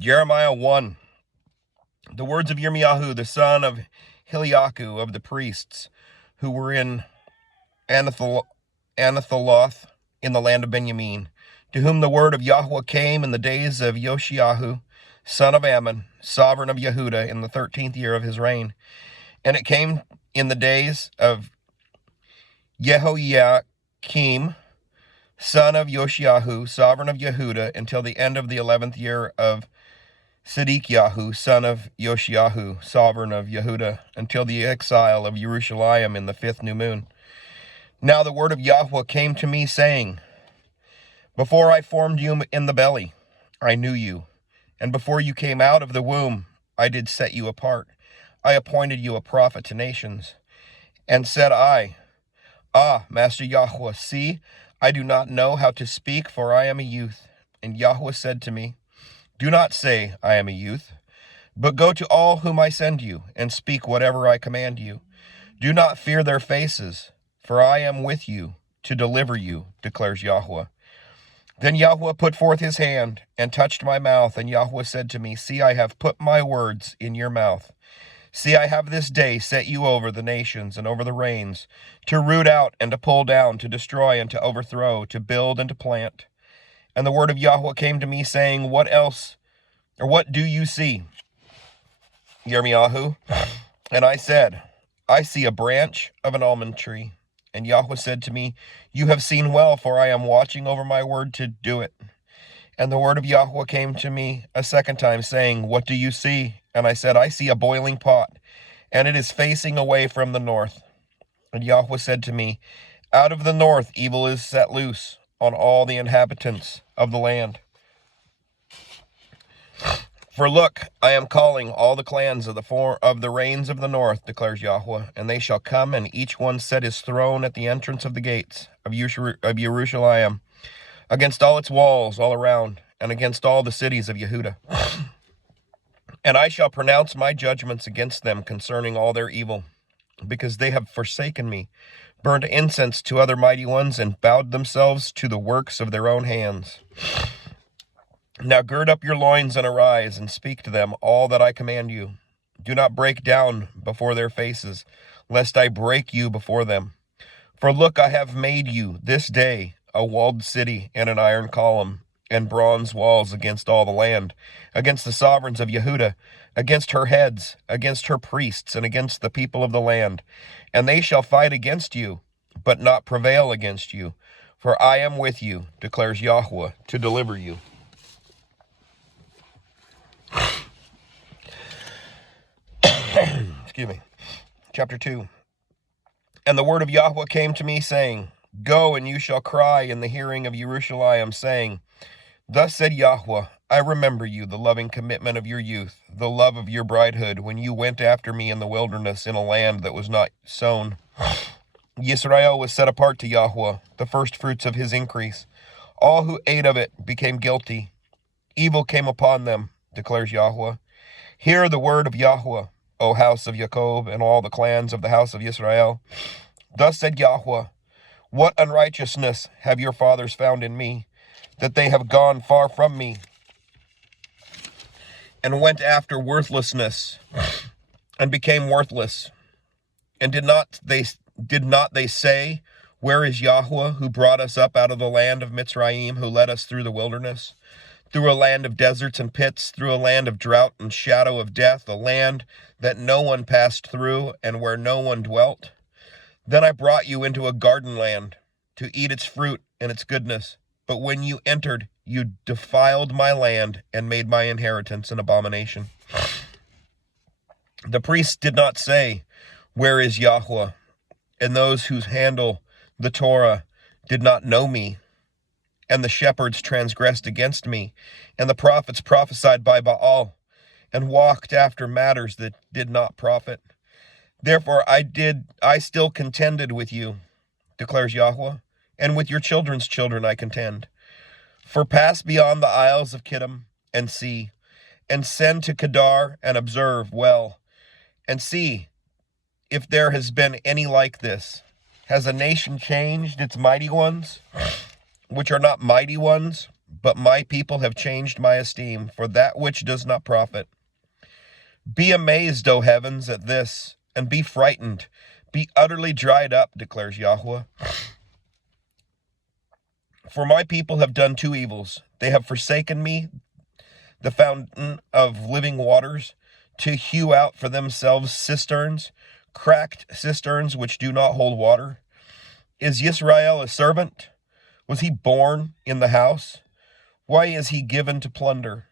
Jeremiah 1. The words of Yirmiyahu, the son of Hiliaku of the priests, who were in Anathoth in the land of Benjamin, to whom the word of Yahweh came in the days of Yoshiahu, son of Ammon, sovereign of Yehudah, in the 13th year of his reign. And it came in the days of Jehoiakim, son of Yoshiahu, sovereign of Yehudah, until the end of the 11th year of Sidkiyahu, son of Yoshiahu, sovereign of Yehudah, until the exile of Jerusalem in the 5th new moon. Now the word of Yahweh came to me, saying, Before I formed you in the belly, I knew you, and before you came out of the womb, I did set you apart. I appointed you a prophet to nations. And said I, Master Yahweh, see, I do not know how to speak, for I am a youth. And Yahweh said to me, Do not say, I am a youth, but go to all whom I send you, and speak whatever I command you. Do not fear their faces, for I am with you to deliver you, declares Yahweh. Then Yahweh put forth his hand and touched my mouth, and Yahweh said to me, See, I have put my words in your mouth. See, I have this day set you over the nations and over the reigns, to root out and to pull down, to destroy and to overthrow, to build and to plant. And the word of Yahweh came to me, saying, What else, or what do you see, Yirmiyahu? And I said, I see a branch of an almond tree. And Yahweh said to me, You have seen well, for I am watching over my word to do it. And the word of Yahweh came to me a second time, saying, What do you see? And I said, I see a boiling pot, and it is facing away from the north. And Yahweh said to me, Out of the north evil is set loose on all the inhabitants of the land. For look, I am calling all the clans of the reigns of the north, declares Yahweh, and they shall come, and each one set his throne at the entrance of the gates of Jerusalem, against all its walls all around, and against all the cities of Yehudah. And I shall pronounce my judgments against them concerning all their evil, because they have forsaken me, burned incense to other mighty ones, and bowed themselves to the works of their own hands. Now gird up your loins and arise, and speak to them all that I command you. Do not break down before their faces, lest I break you before them. For look, I have made you this day a walled city and an iron column, and bronze walls against all the land, against the sovereigns of Yehudah, against her heads, against her priests, and against the people of the land. And they shall fight against you, but not prevail against you. For I am with you, declares Yahweh, to deliver you. Excuse me. Chapter 2. And the word of Yahweh came to me, saying, Go, and you shall cry in the hearing of Jerusalem, saying, Thus said Yahweh, I remember you, the loving commitment of your youth, the love of your bridehood, when you went after me in the wilderness in a land that was not sown. Yisrael was set apart to Yahweh, the firstfruits of his increase. All who ate of it became guilty. Evil came upon them, declares Yahweh. Hear the word of Yahweh, O house of Jacob, and all the clans of the house of Israel. Thus said Yahweh, What unrighteousness have your fathers found in me, that they have gone far from me, and went after worthlessness, and became worthless? And did not they say, Where is Yahweh, who brought us up out of the land of Mitzrayim, who led us through the wilderness, through a land of deserts and pits, through a land of drought and shadow of death, a land that no one passed through, and where no one dwelt? Then I brought you into a garden land, to eat its fruit and its goodness. But when you entered, you defiled my land, and made my inheritance an abomination. The priests did not say, Where is Yahweh? And those who handle the Torah did not know me. And the shepherds transgressed against me, and the prophets prophesied by Baal, and walked after matters that did not profit. Therefore I still contended with you, declares Yahweh, and with your children's children I contend. For pass beyond the isles of Kittim, and see, and send to Kedar, and observe well, and see if there has been any like this. Has a nation changed its mighty ones, which are not mighty ones, but my people have changed my esteem for that which does not profit. Be amazed, O heavens, at this, and be frightened. Be utterly dried up, declares Yahweh. For my people have done two evils. They have forsaken me, the fountain of living waters, to hew out for themselves cisterns, cracked cisterns which do not hold water. Is Yisrael a servant? Was he born in the house? Why is he given to plunder?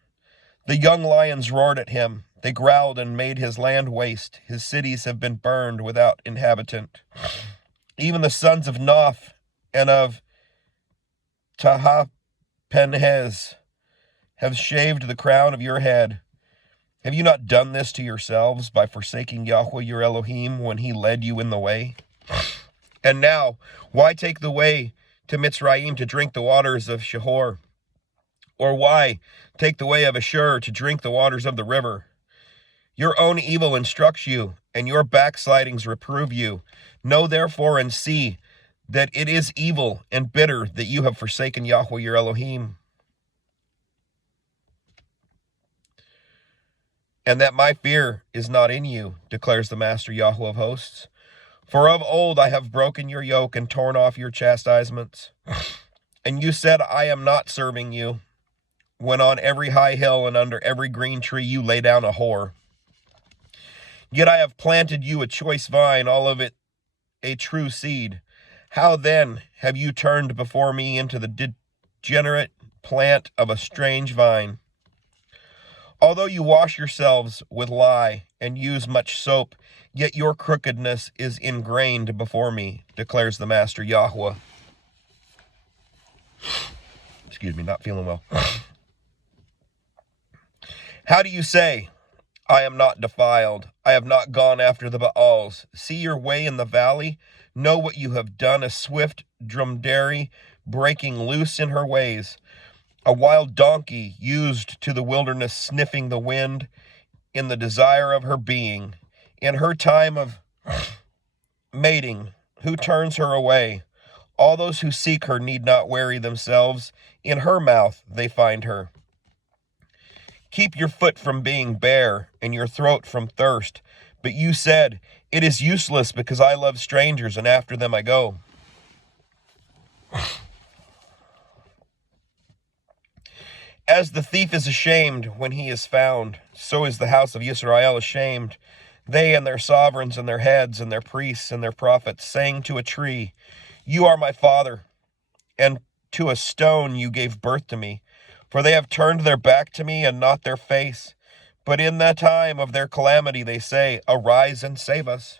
The young lions roared at him. They growled and made his land waste. His cities have been burned without inhabitant. Even the sons of Noph and of Tahpanhes have shaved the crown of your head. Have you not done this to yourselves by forsaking Yahweh your Elohim when he led you in the way? And now, why take the way to Mitzrayim to drink the waters of Shihor? Or why take the way of Ashur to drink the waters of the river? Your own evil instructs you, and your backslidings reprove you. Know therefore and see that it is evil and bitter that you have forsaken Yahweh your Elohim, and that my fear is not in you, declares the Master Yahweh of hosts. For of old I have broken your yoke and torn off your chastisements. And you said, I am not serving you, when on every high hill and under every green tree you lay down a whore. Yet I have planted you a choice vine, all of it a true seed. How then have you turned before me into the degenerate plant of a strange vine? Although you wash yourselves with lye and use much soap, yet your crookedness is ingrained before me, declares the Master Yahweh. Excuse me, not feeling well. How do you say, I am not defiled, I have not gone after the Baals? See your way in the valley, know what you have done, a swift dromedary breaking loose in her ways, a wild donkey used to the wilderness, sniffing the wind in the desire of her being. In her time of mating, who turns her away? All those who seek her need not weary themselves. In her mouth they find her. Keep your foot from being bare and your throat from thirst. But you said, it is useless because I love strangers and after them I go. As the thief is ashamed when he is found, so is the house of Yisrael ashamed. They and their sovereigns and their heads and their priests and their prophets sang to a tree, you are my father, and to a stone you gave birth to me. For they have turned their back to me and not their face. But in the time of their calamity they say, arise and save us.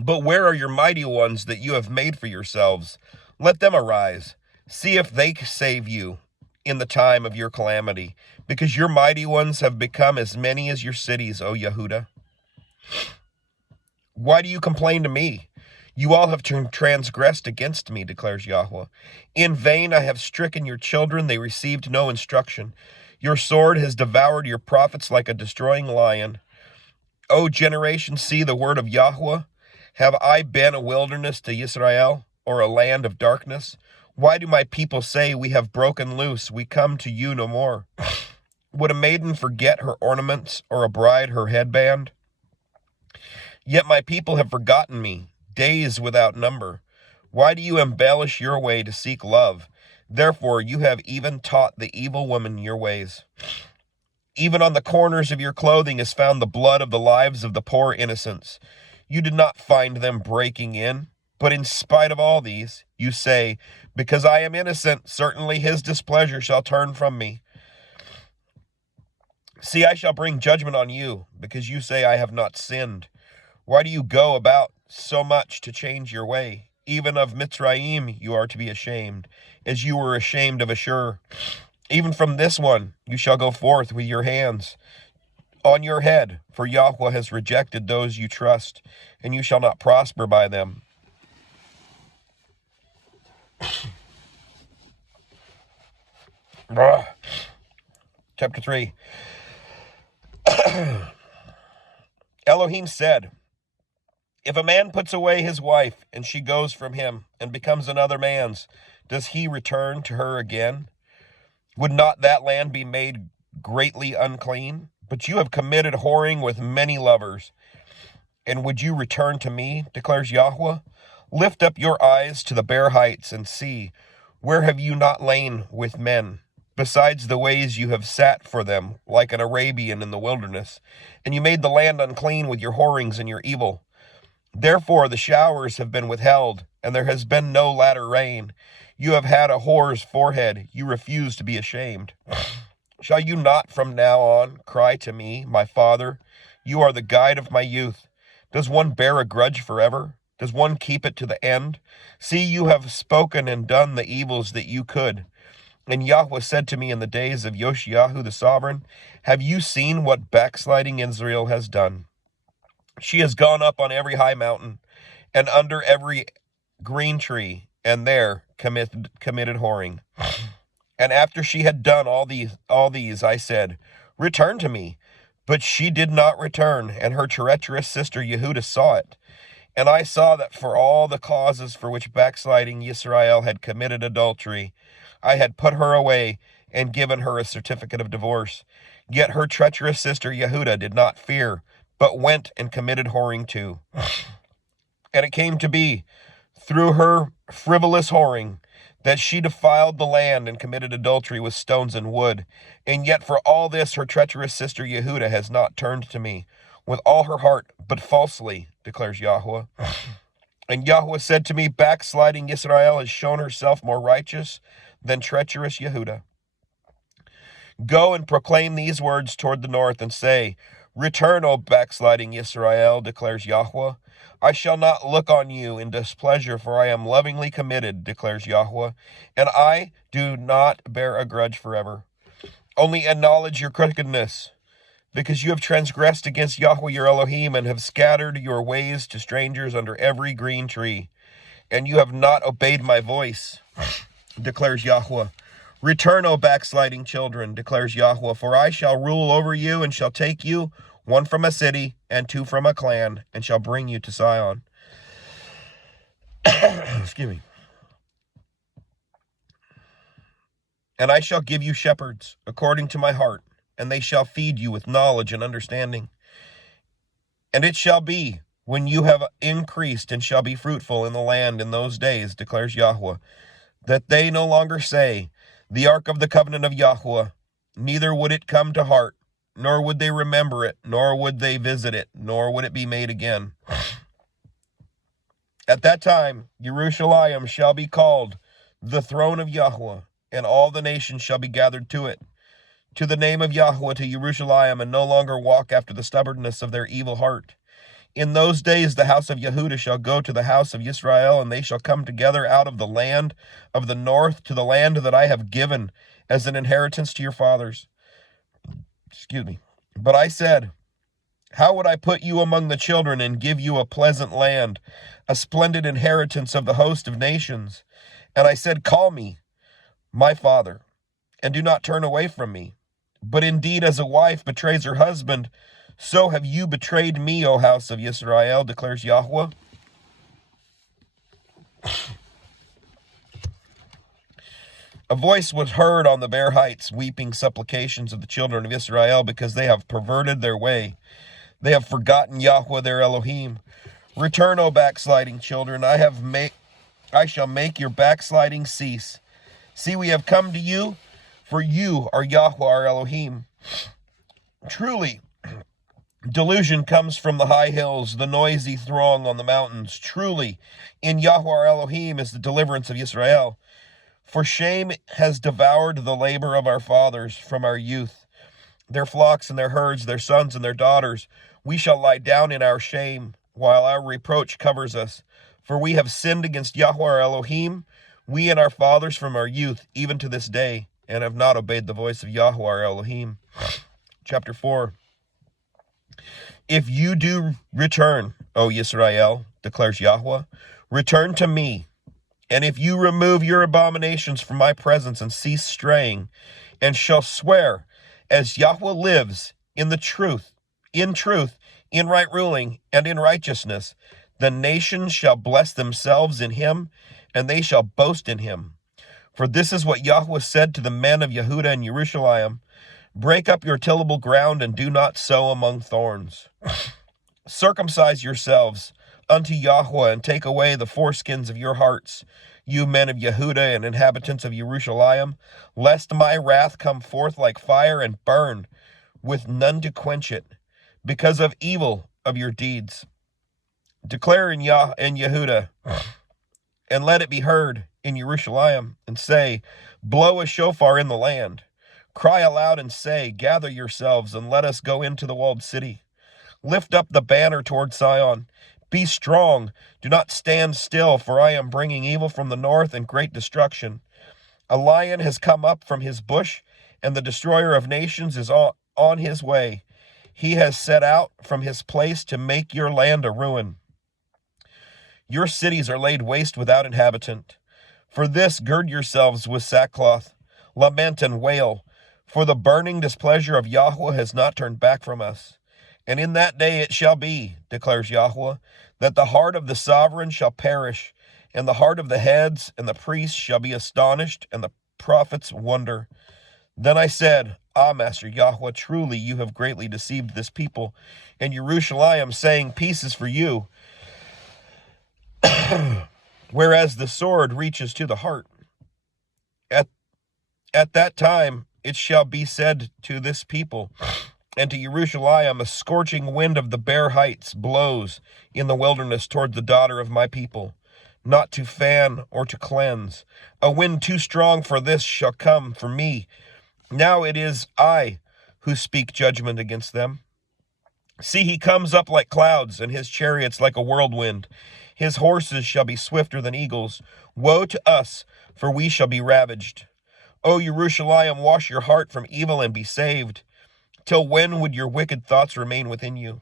But where are your mighty ones that you have made for yourselves? Let them arise. See if they save you in the time of your calamity, because your mighty ones have become as many as your cities, O Yehudah. Why do you complain to me? You all have transgressed against me, declares Yahweh. In vain I have stricken your children, they received no instruction. Your sword has devoured your prophets like a destroying lion. O generation, see the word of Yahweh. Have I been a wilderness to Yisrael, or a land of darkness? Why do my people say, we have broken loose, we come to you no more? Would a maiden forget her ornaments, or a bride her headband? Yet my people have forgotten me, days without number. Why do you embellish your way to seek love? Therefore you have even taught the evil woman your ways. Even on the corners of your clothing is found the blood of the lives of the poor innocents. You did not find them breaking in, but in spite of all these, you say, because I am innocent, certainly his displeasure shall turn from me. See, I shall bring judgment on you, because you say I have not sinned. Why do you go about so much to change your way? Even of Mitzrayim you are to be ashamed, as you were ashamed of Ashur. Even from this one you shall go forth with your hands on your head, for Yahweh has rejected those you trust, and you shall not prosper by them. Chapter 3. Elohim said, if a man puts away his wife, and she goes from him, and becomes another man's, does he return to her again? Would not that land be made greatly unclean? But you have committed whoring with many lovers. And would you return to me, declares Yahweh? Lift up your eyes to the bare heights and see, where have you not lain with men? Besides the ways you have sat for them, like an Arabian in the wilderness, and you made the land unclean with your whorings and your evil. Therefore the showers have been withheld, and there has been no latter rain. You have had a whore's forehead, you refuse to be ashamed. Shall you not from now on cry to me, my father? You are the guide of my youth. Does one bear a grudge forever? Does one keep it to the end? See, you have spoken and done the evils that you could. And Yahweh said to me in the days of Yoshiyahu the sovereign, have you seen what backsliding Israel has done? She has gone up on every high mountain and under every green tree, and there committed whoring. And after she had done all these, I said, return to me. But she did not return, and her treacherous sister Yehuda saw it. And I saw that for all the causes for which backsliding Yisrael had committed adultery, I had put her away and given her a certificate of divorce. Yet her treacherous sister Yehuda did not fear, but went and committed whoring too. And it came to be, through her frivolous whoring, that she defiled the land and committed adultery with stones and wood. And yet for all this her treacherous sister Yehuda has not turned to me with all her heart, but falsely, declares Yahweh. And Yahweh said to me, backsliding Yisrael has shown herself more righteous than treacherous Yehuda. Go and proclaim these words toward the north and say, return, O backsliding Yisrael, declares Yahweh. I shall not look on you in displeasure, for I am lovingly committed, declares Yahweh, and I do not bear a grudge forever. Only acknowledge your crookedness, because you have transgressed against Yahweh your Elohim, and have scattered your ways to strangers under every green tree, and you have not obeyed my voice, declares Yahweh. Return, O backsliding children, declares Yahweh, for I shall rule over you, and shall take you, one from a city, and two from a clan, and shall bring you to Sion. Excuse me. And I shall give you shepherds, according to my heart, and they shall feed you with knowledge and understanding. And it shall be, when you have increased and shall be fruitful in the land in those days, declares Yahweh, that they no longer say, the ark of the covenant of Yahweh, neither would it come to heart, nor would they remember it, nor would they visit it, nor would it be made again. At that time, Jerusalem shall be called the throne of Yahweh, and all the nations shall be gathered to it, to the name of Yahweh, to Jerusalem, and no longer walk after the stubbornness of their evil heart. In those days the house of Yehuda shall go to the house of Yisrael, and they shall come together out of the land of the north to the land that I have given as an inheritance to your fathers. Excuse me. But I said, how would I put you among the children and give you a pleasant land, a splendid inheritance of the host of nations? And I said, call me, my father, and do not turn away from me. But indeed, as a wife betrays her husband, so have you betrayed me, O house of Yisrael, declares Yahweh. A voice was heard on the bare heights, weeping supplications of the children of Israel, because they have perverted their way. They have forgotten Yahweh their Elohim. Return, O backsliding children, I shall make your backsliding cease. See, we have come to you, for you are Yahweh our Elohim. Truly, delusion comes from the high hills, the noisy throng on the mountains. Truly, in Yahweh our Elohim is the deliverance of Israel. For shame has devoured the labor of our fathers from our youth. Their flocks and their herds, their sons and their daughters, we shall lie down in our shame, while our reproach covers us. For we have sinned against Yahweh our Elohim, we and our fathers from our youth, even to this day, and have not obeyed the voice of Yahweh our Elohim. Chapter 4. If you do return, O Yisrael, declares Yahweh, return to me. And if you remove your abominations from my presence and cease straying, and shall swear, as Yahweh lives, in truth, in right ruling, and in righteousness, the nations shall bless themselves in him, and they shall boast in him. For this is what Yahweh said to the men of Yehuda and Jerusalem: break up your tillable ground and do not sow among thorns. Circumcise yourselves unto Yahweh and take away the foreskins of your hearts, you men of Yehuda and inhabitants of Jerusalem, lest my wrath come forth like fire and burn, with none to quench it, because of evil of your deeds. Declare in Yehuda, and let it be heard in Jerusalem, and say, blow a shofar in the land. Cry aloud and say, gather yourselves, and let us go into the walled city. Lift up the banner toward Sion. Be strong, do not stand still, for I am bringing evil from the north and great destruction. A lion has come up from his bush, and the destroyer of nations is on his way. He has set out from his place to make your land a ruin. Your cities are laid waste without inhabitant. For this gird yourselves with sackcloth, lament and wail, for the burning displeasure of Yahweh has not turned back from us. And in that day it shall be, declares Yahweh, that the heart of the sovereign shall perish, and the heart of the heads and the priests shall be astonished, and the prophets wonder. Then I said, ah, Master Yahweh, truly you have greatly deceived this people, and Jerusalem, saying, peace is for you, whereas the sword reaches to the heart. At that time it shall be said to this people, and to Jerusalem, a scorching wind of the bare heights blows in the wilderness toward the daughter of my people, not to fan or to cleanse. A wind too strong for this shall come for me. Now it is I who speak judgment against them. See, he comes up like clouds, and his chariots like a whirlwind. His horses shall be swifter than eagles. Woe to us, for we shall be ravaged. O Jerusalem, wash your heart from evil and be saved. Till when would your wicked thoughts remain within you?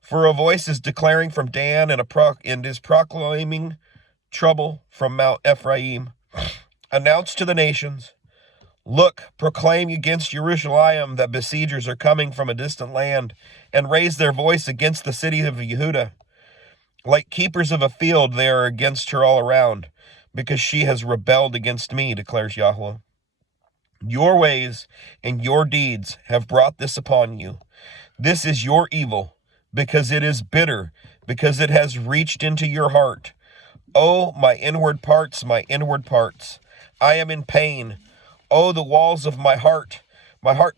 For a voice is declaring from Dan, and is proclaiming trouble from Mount Ephraim. Announce to the nations, look, proclaim against Jerusalem that besiegers are coming from a distant land, and raise their voice against the city of Yehuda. Like keepers of a field, they are against her all around, because she has rebelled against me, declares Yahweh. Your ways and your deeds have brought this upon you. This is your evil, because it is bitter, because it has reached into your heart. Oh, my inward parts, I am in pain. Oh, the walls of my heart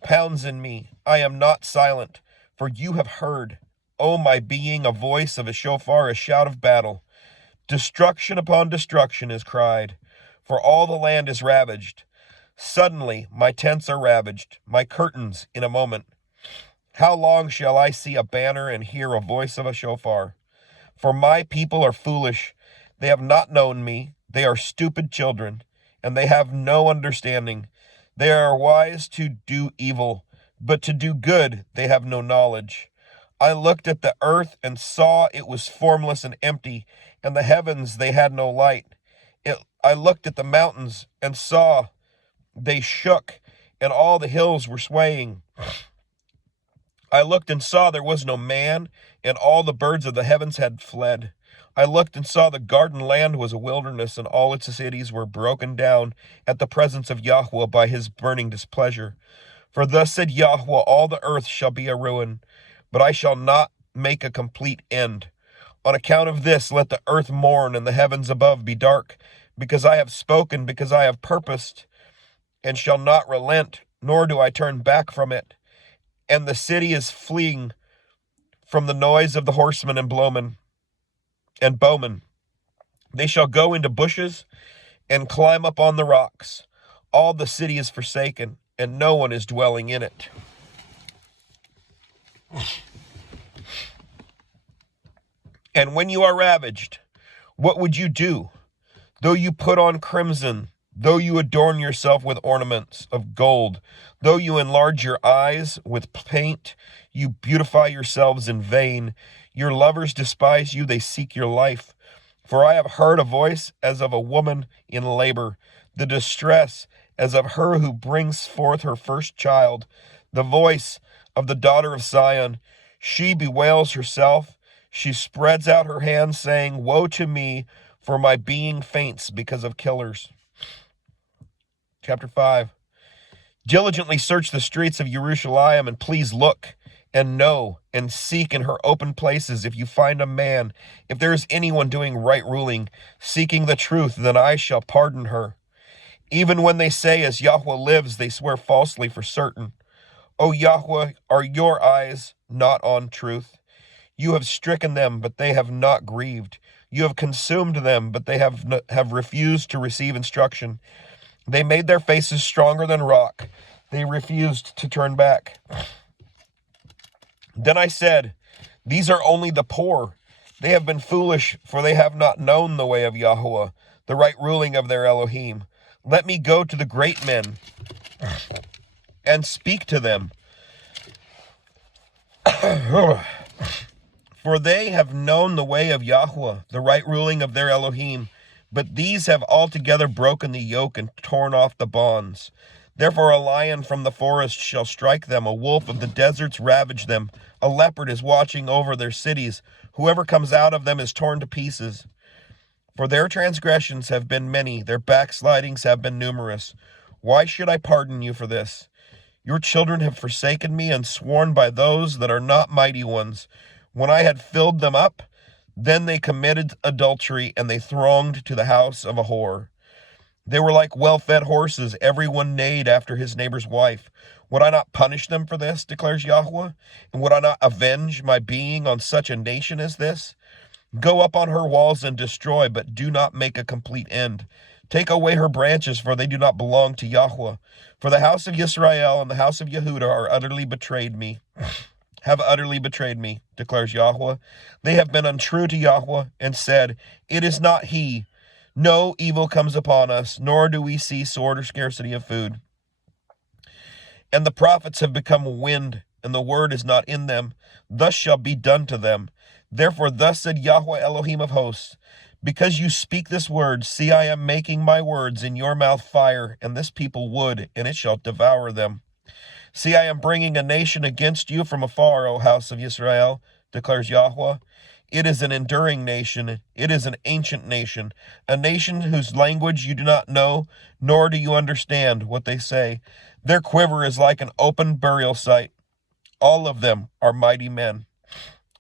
pounds in me. I am not silent, for you have heard. Oh, my being, a voice of a shofar, a shout of battle. Destruction upon destruction is cried, for all the land is ravaged. Suddenly my tents are ravaged, my curtains in a moment. How long shall I see a banner and hear a voice of a shofar? For my people are foolish, they have not known me, they are stupid children, and they have no understanding. They are wise to do evil, but to do good they have no knowledge. I looked at the earth and saw it was formless and empty, and the heavens they had no light. I looked at the mountains and saw they shook, and all the hills were swaying. I looked and saw there was no man, and all the birds of the heavens had fled. I looked and saw the garden land was a wilderness, and all its cities were broken down at the presence of Yahweh by his burning displeasure. For thus said Yahweh, all the earth shall be a ruin, but I shall not make a complete end. On account of this, let the earth mourn and the heavens above be dark, because I have spoken, because I have purposed, and shall not relent, nor do I turn back from it. And the city is fleeing from the noise of the horsemen and bowmen. They shall go into bushes and climb up on the rocks. All the city is forsaken, and no one is dwelling in it. And when you are ravaged, what would you do? Though you put on crimson, though you adorn yourself with ornaments of gold, though you enlarge your eyes with paint, you beautify yourselves in vain. Your lovers despise you, they seek your life. For I have heard a voice as of a woman in labor, the distress as of her who brings forth her first child, the voice of the daughter of Zion. She bewails herself, she spreads out her hands, saying, woe to me, for my being faints because of killers. Chapter 5. Diligently search the streets of Jerusalem, and please look and know and seek in her open places. If you find a man, if there is anyone doing right ruling, seeking the truth, then I shall pardon her. Even when they say, as Yahweh lives, they swear falsely for certain. O Yahweh, are your eyes not on truth? You have stricken them, but they have not grieved. You have consumed them, but they have refused to receive instruction. They made their faces stronger than rock. They refused to turn back. Then I said, these are only the poor. They have been foolish, for they have not known the way of Yahweh, the right ruling of their Elohim. Let me go to the great men and speak to them. For they have known the way of Yahweh, the right ruling of their Elohim. But these have altogether broken the yoke and torn off the bonds. Therefore a lion from the forest shall strike them, a wolf of the deserts ravage them. A leopard is watching over their cities. Whoever comes out of them is torn to pieces. For their transgressions have been many, their backslidings have been numerous. Why should I pardon you for this? Your children have forsaken me and sworn by those that are not mighty ones. When I had filled them up, then they committed adultery, and they thronged to the house of a whore. They were like well-fed horses, everyone neighed after his neighbor's wife. Would I not punish them for this, declares Yahweh? And would I not avenge my being on such a nation as this? Go up on her walls and destroy, but do not make a complete end. Take away her branches, for they do not belong to Yahweh. For the house of Israel and the house of Yehudah are utterly betrayed me. Have utterly betrayed me, declares Yahweh. They have been untrue to Yahweh and said, it is not he. No evil comes upon us, nor do we see sword or scarcity of food. And the prophets have become wind, and the word is not in them. Thus shall be done to them. Therefore thus said Yahweh Elohim of hosts, because you speak this word, see, I am making my words in your mouth fire, and this people wood, and it shall devour them. See, I am bringing a nation against you from afar, O house of Israel, declares Yahweh. It is an enduring nation. It is an ancient nation, a nation whose language you do not know, nor do you understand what they say. Their quiver is like an open burial site. All of them are mighty men.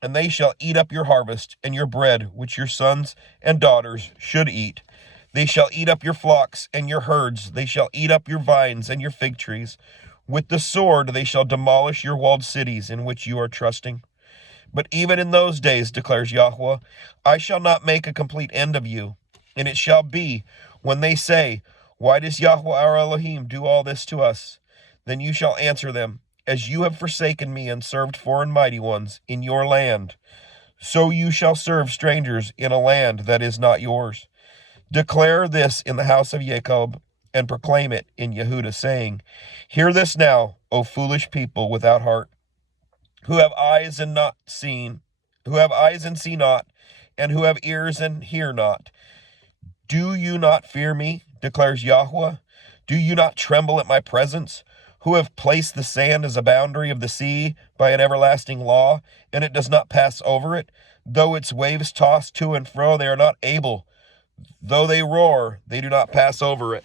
And they shall eat up your harvest and your bread, which your sons and daughters should eat. They shall eat up your flocks and your herds. They shall eat up your vines and your fig trees. With the sword they shall demolish your walled cities in which you are trusting. But even in those days, declares Yahweh, I shall not make a complete end of you. And it shall be, when they say, why does Yahweh our Elohim do all this to us? Then you shall answer them, as you have forsaken me and served foreign mighty ones in your land, so you shall serve strangers in a land that is not yours. Declare this in the house of Jacob, and proclaim it in Yehudah, saying, hear this now, O foolish people without heart, who have eyes and see not, and who have ears and hear not. Do you not fear me, declares Yahweh? Do you not tremble at my presence, who have placed the sand as a boundary of the sea by an everlasting law, and it does not pass over it? Though its waves toss to and fro, they are not able. Though they roar, they do not pass over it.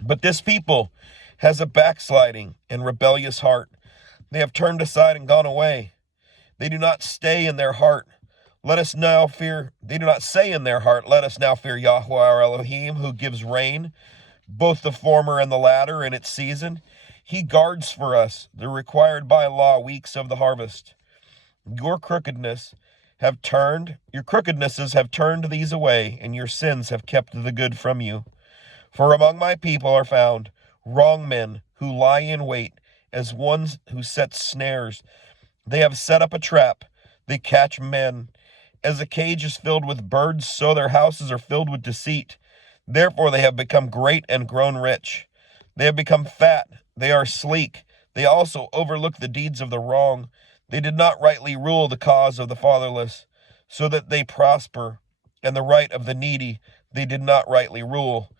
But this people has a backsliding and rebellious heart. They have turned aside and gone away. They do not stay in their heart. They do not say in their heart, let us now fear Yahweh our Elohim, who gives rain, both the former and the latter in its season. He guards for us the required by law weeks of the harvest. Your crookednesses have turned these away, and your sins have kept the good from you. For among my people are found wrong men who lie in wait as ones who set snares. They have set up a trap. They catch men. As a cage is filled with birds, so their houses are filled with deceit. Therefore they have become great and grown rich. They have become fat. They are sleek. They also overlook the deeds of the wrong. They did not rightly rule the cause of the fatherless, so that they prosper, and the right of the needy they did not rightly rule.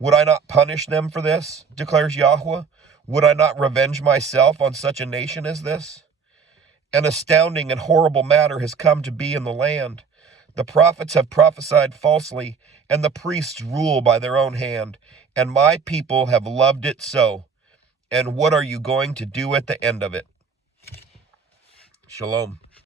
Would I not punish them for this, declares Yahweh? Would I not revenge myself on such a nation as this? An astounding and horrible matter has come to be in the land. The prophets have prophesied falsely, and the priests rule by their own hand, and my people have loved it so. And what are you going to do at the end of it? Shalom.